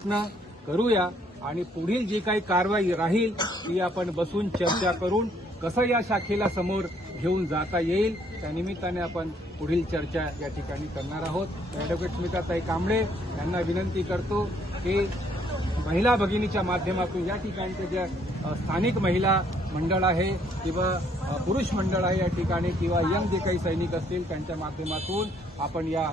प्रयत्न करूया आणि पुढील जी काही कारवाई राहील ती आपण बसून चर्चा करून कसं या शाखेला समोर घेऊन जाता येईल त्या निमित्ताने आपण पुढील चर्चा या ठिकाणी करणार आहोत. ॲडव्होकेट स्मिताताई कांबळे यांना विनंती करतो की महिला भगिनीच्या माध्यमातून या ठिकाणचे ज्या स्थानिक महिला मंडळ आहे किंवा पुरुष मंडळ आहे या ठिकाणी किंवा यंग जे काही सैनिक असतील त्यांच्या माध्यमातून आपण या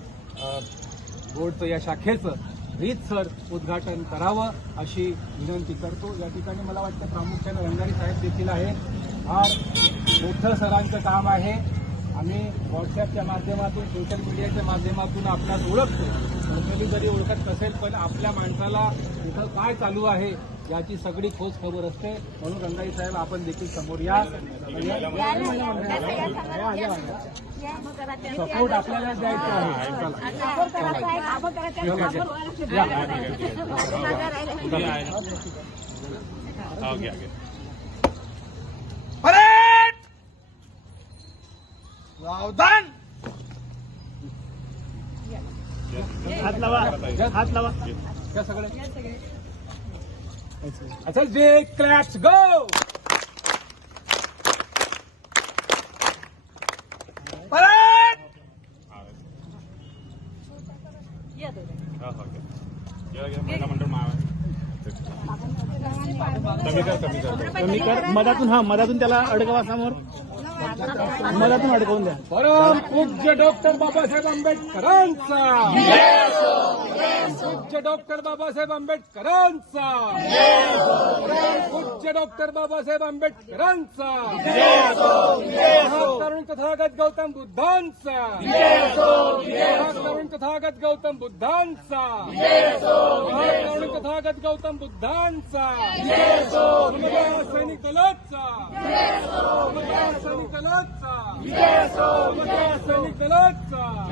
बोर्डचं या शाखेचं रीतसर उद्घाटन करावं अशी विनंती करतो. या ठिकाणी मला वाटतं प्रामुख्याने रंगारी साहेब देखील आहे. हा मोठं सरांचं काम आहे. आम्ही व्हॉट्सअपच्या माध्यमातून सोशल मीडियाच्या माध्यमातून आपल्यास ओळखतो. पर्सनली जरी ओळखत नसेल पण आपल्या माणसाला इथं काय चालू आहे याची सगळी खोज खबर असते. म्हणून रंगाई साहेब आपण देखील समोर या. सपोर्ट आपल्याला द्यायचा आहे. सावधान! हात लावा. हात लावा. या सगळे. अच्छा घ्या, महिला मंडळ महाराज. कमी कर कमी कर. कमी कर. मधातून हा मधातून त्याला अडकवा समोर. मधातून अडकवून द्या. परम पूज्य डॉक्टर बाबासाहेब आंबेडकरांचा. पूज्य डॉक्टर बाबासाहेब आंबेडकरांचा. डॉक्टर बाबासाहेब आंबेडकरांचा. तरुण तथागत गौतम बुद्धांचा. तरुण तथागत गौतम बुद्धांचा. तरुण तथागत गौतम बुद्धांचा. सैनिक दलाचा सैनिक दलाचा सैनिक दलाचा